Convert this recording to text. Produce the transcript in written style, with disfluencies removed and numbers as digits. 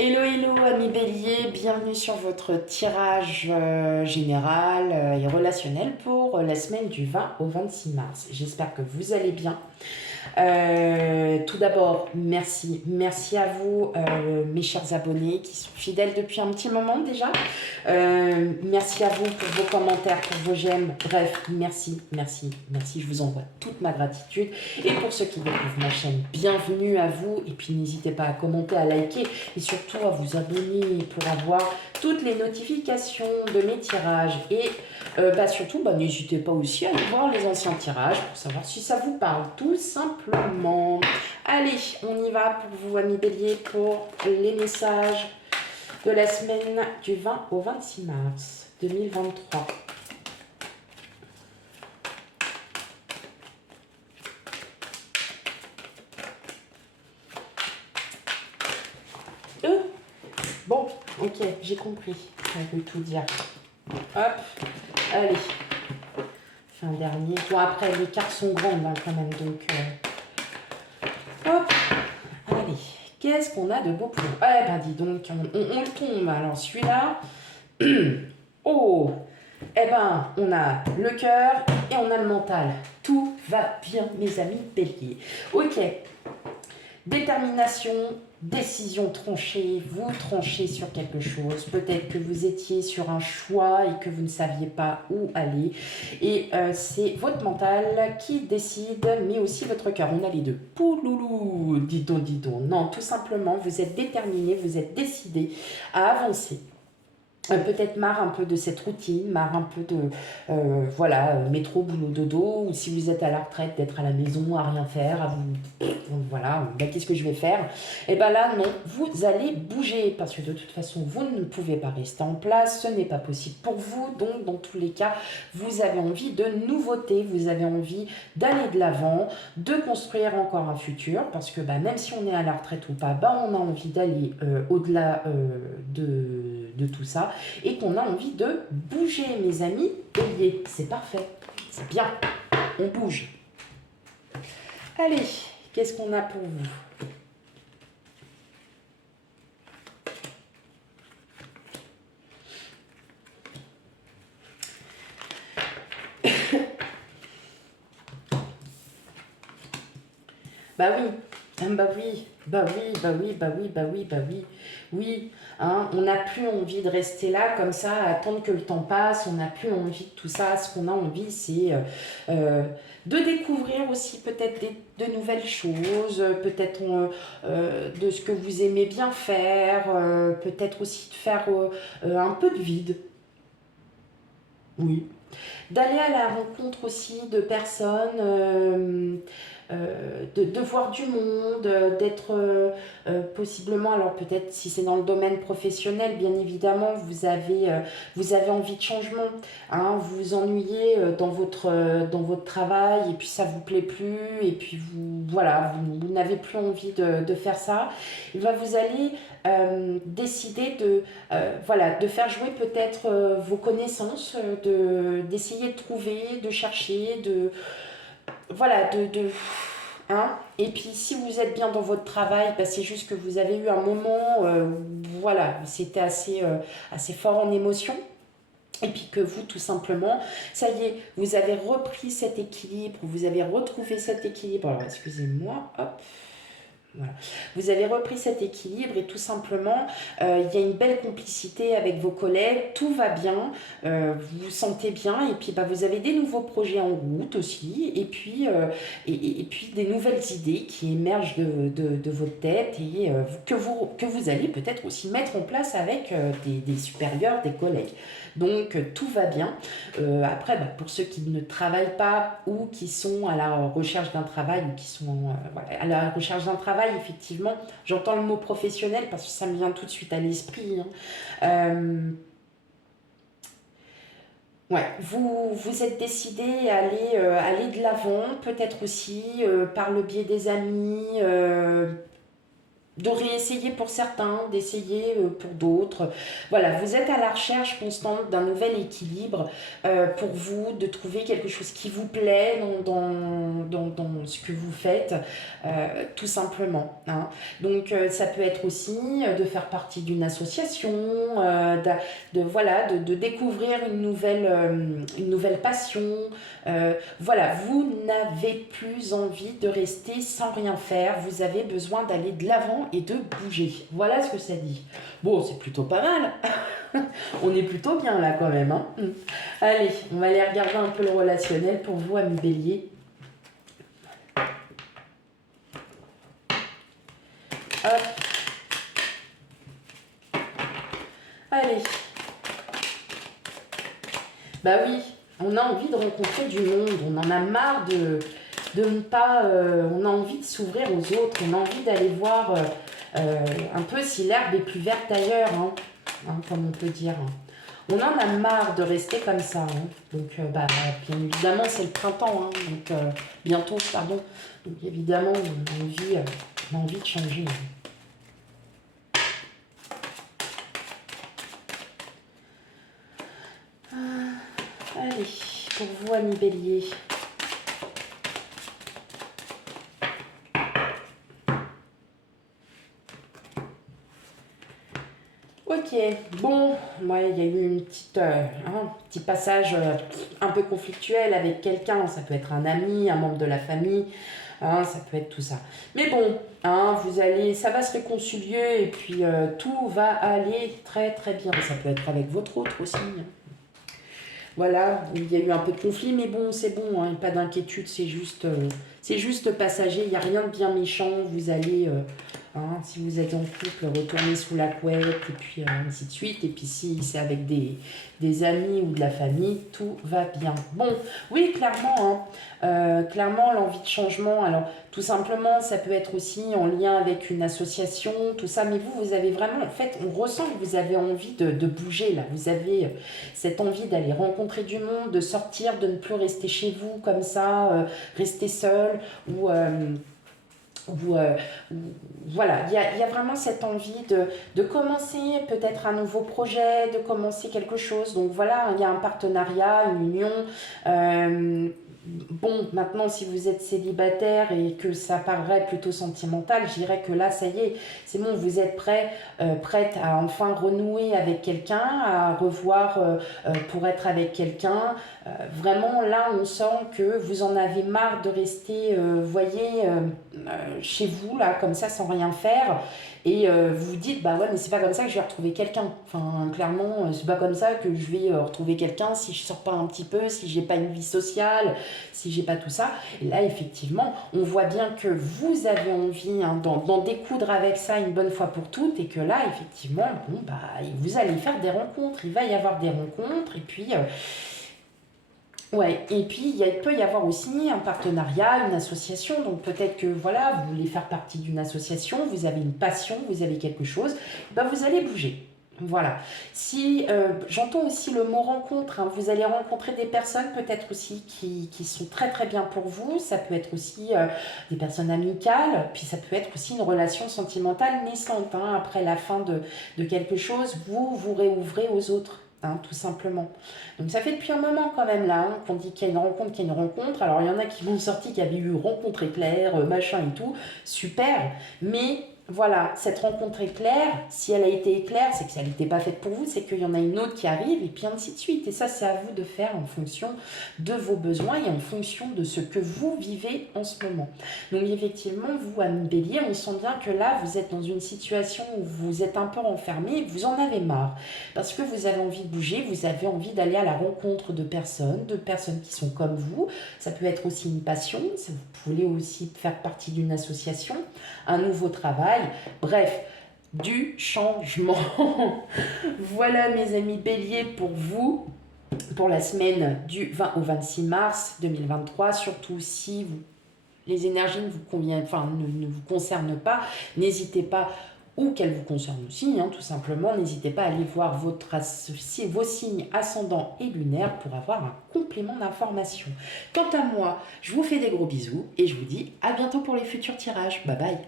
Hello, hello, amis bélier, bienvenue sur votre tirage général et relationnel pour la semaine du 20 au 26 mars. J'espère que vous allez bien. Tout d'abord, merci à vous, mes chers abonnés qui sont fidèles depuis un petit moment déjà. Merci à vous pour vos commentaires, pour vos j'aime. Bref, merci. Je vous envoie toute ma gratitude. Et pour ceux qui découvrent ma chaîne, bienvenue à vous. Et puis n'hésitez pas à commenter, à liker et surtout à vous abonner pour avoir toutes les notifications de mes tirages. Et surtout, n'hésitez pas aussi à aller voir les anciens tirages pour savoir si ça vous parle, tout simplement. Allez, on y va pour vous, amis bélier, pour les messages de la semaine du 20 au 26 mars 2023. Bon, ok, j'ai compris. On peut tout dire. Hop, allez. Fais un dernier. Bon, après, les cartes sont grandes quand même, donc... Hop, allez. Qu'est-ce qu'on a de beau pour vous? Dis donc, on le tombe. Alors, celui-là... Oh, on a le cœur et on a le mental. Tout va bien, mes amis béliers. Ok. Détermination, décision tranchée, vous tranchez sur quelque chose. Peut-être que vous étiez sur un choix et que vous ne saviez pas où aller. Et c'est votre mental qui décide, mais aussi votre cœur. On a les deux. Pouloulou, dis donc. Non, tout simplement, vous êtes déterminé, vous êtes décidé à avancer. Peut-être marre un peu de cette routine, marre un peu de métro, boulot, dodo, ou si vous êtes à la retraite, d'être à la maison, à rien faire, à vous, qu'est-ce que je vais faire? Et là, non, vous allez bouger, parce que de toute façon, vous ne pouvez pas rester en place, ce n'est pas possible pour vous, donc dans tous les cas, vous avez envie de nouveautés, vous avez envie d'aller de l'avant, de construire encore un futur, parce que même si on est à la retraite ou pas, on a envie d'aller au-delà de tout ça, et qu'on a envie de bouger, mes amis béliers. C'est parfait, c'est bien, on bouge. Allez, qu'est-ce qu'on a pour vous? Oui, hein, on n'a plus envie de rester là comme ça, à attendre que le temps passe, on n'a plus envie de tout ça. Ce qu'on a envie, c'est de découvrir aussi peut-être de nouvelles choses, peut-être de ce que vous aimez bien faire, peut-être aussi de faire un peu de vide. Oui. D'aller à la rencontre aussi de personnes, de voir du monde, d'être possiblement, alors peut-être si c'est dans le domaine professionnel, bien évidemment, vous avez envie de changement, hein, vous vous ennuyez dans votre travail et puis ça vous plaît plus et puis vous n'avez plus envie de faire ça. Et vous allez décider de faire jouer peut-être vos connaissances, d'essayer de trouver, de chercher, hein. Et puis si vous êtes bien dans votre travail, c'est juste que vous avez eu un moment, c'était assez fort en émotion. Et puis que vous, tout simplement, ça y est, vous avez repris cet équilibre, vous avez retrouvé cet équilibre. Alors, excusez-moi, hop. Voilà. Vous avez repris cet équilibre et tout simplement, il y a une belle complicité avec vos collègues, tout va bien, vous vous sentez bien et puis vous avez des nouveaux projets en route aussi et puis, puis des nouvelles idées qui émergent de votre tête et que vous allez peut-être aussi mettre en place avec des supérieurs, des collègues. Donc tout va bien. Après, pour ceux qui ne travaillent pas ou qui sont à la recherche d'un travail ou qui sont à la recherche d'un travail, effectivement, j'entends le mot professionnel parce que ça me vient tout de suite à l'esprit. Hein. Vous êtes décidé à aller de l'avant, peut-être aussi par le biais des amis. de réessayer pour certains, d'essayer pour d'autres. Voilà, vous êtes à la recherche constante d'un nouvel équilibre pour vous, de trouver quelque chose qui vous plaît dans ce que vous faites, tout simplement. Hein. Donc, ça peut être aussi de faire partie d'une association, de découvrir une nouvelle passion. Voilà, vous n'avez plus envie de rester sans rien faire, vous avez besoin d'aller de l'avant et de bouger. Voilà ce que ça dit. Bon, c'est plutôt pas mal. On est plutôt bien là quand même. Hein. Allez, on va aller regarder un peu le relationnel pour vous, amis Bélier. Hop. Allez. Bah oui, on a envie de rencontrer du monde, on en a marre de ne pas... on a envie de s'ouvrir aux autres, on a envie d'aller voir un peu si l'herbe est plus verte ailleurs, comme on peut dire. On en a marre de rester comme ça. Donc, bien évidemment, c'est le printemps, donc bientôt, pardon. Donc, évidemment, on a envie de changer. Allez, pour vous, amis Bélier. Ok, bon, ouais, il y a eu un petit passage un peu conflictuel avec quelqu'un. Ça peut être un ami, un membre de la famille, ça peut être tout ça. Mais bon, ça va se réconcilier et puis tout va aller très très bien. Ça peut être avec votre autre aussi. Voilà, il y a eu un peu de conflit, mais bon, c'est bon, pas d'inquiétude, c'est juste passager, il n'y a rien de bien méchant, vous allez, si vous êtes en couple, retourner sous la couette, et puis ainsi de suite, et puis si c'est avec des amis ou de la famille, tout va bien. Bon, oui, clairement, l'envie de changement, alors tout simplement, ça peut être aussi en lien avec une association, tout ça, mais vous avez vraiment, en fait, on ressent que vous avez envie de bouger, là, vous avez cette envie d'aller rencontrer du monde, de sortir, de ne plus rester chez vous comme ça, rester seul, ou voilà, il y a vraiment cette envie de commencer peut-être un nouveau projet, de commencer quelque chose. Donc voilà, il y a un partenariat, une union. Bon, maintenant, si vous êtes célibataire et que ça paraît plutôt sentimental, je dirais que là, ça y est, c'est bon, vous êtes prête à enfin renouer avec quelqu'un, à revoir pour être avec quelqu'un. Vraiment, là, on sent que vous en avez marre de rester, voyez, chez vous, là, comme ça, sans rien faire. Et vous vous dites, bah ouais, mais c'est pas comme ça que je vais retrouver quelqu'un. Enfin, clairement, c'est pas comme ça que je vais retrouver quelqu'un si je sors pas un petit peu, si j'ai pas une vie sociale, si j'ai pas tout ça. Et là, effectivement, on voit bien que vous avez envie d'en découdre avec ça une bonne fois pour toutes et que là, effectivement, bon, bah, vous allez faire des rencontres. Il va y avoir des rencontres et puis... ouais, et puis il peut y avoir aussi un partenariat, une association, donc peut-être que voilà, vous voulez faire partie d'une association, vous avez une passion, vous avez quelque chose, ben vous allez bouger. Voilà. Si j'entends aussi le mot rencontre, vous allez rencontrer des personnes peut-être aussi qui sont très très bien pour vous, ça peut être aussi des personnes amicales, puis ça peut être aussi une relation sentimentale naissante, après la fin de quelque chose, vous réouvrez aux autres. Tout simplement. Donc ça fait depuis un moment quand même là qu'on dit qu'il y a une rencontre, qu'il y a une rencontre. Alors il y en a qui vont sortir qui avaient eu rencontre éclair, machin et tout, super. Mais voilà, cette rencontre éclair, si elle a été éclair, c'est que ça n'était pas faite pour vous, c'est qu'il y en a une autre qui arrive et puis ainsi de suite. Et ça, c'est à vous de faire en fonction de vos besoins et en fonction de ce que vous vivez en ce moment. Donc effectivement, vous, amis Bélier, on sent bien que là, vous êtes dans une situation où vous êtes un peu renfermé, vous en avez marre. Parce que vous avez envie de bouger, vous avez envie d'aller à la rencontre de personnes qui sont comme vous. Ça peut être aussi une passion, vous voulez aussi faire partie d'une association, un nouveau travail. Bref, du changement. Voilà mes amis Bélier pour vous, pour la semaine du 20 au 26 mars 2023. Surtout si les énergies ne vous concernent pas, n'hésitez pas, ou qu'elles vous concernent aussi, tout simplement, n'hésitez pas à aller voir vos signes ascendants et lunaires pour avoir un complément d'information. Quant à moi, je vous fais des gros bisous et je vous dis à bientôt pour les futurs tirages. Bye bye.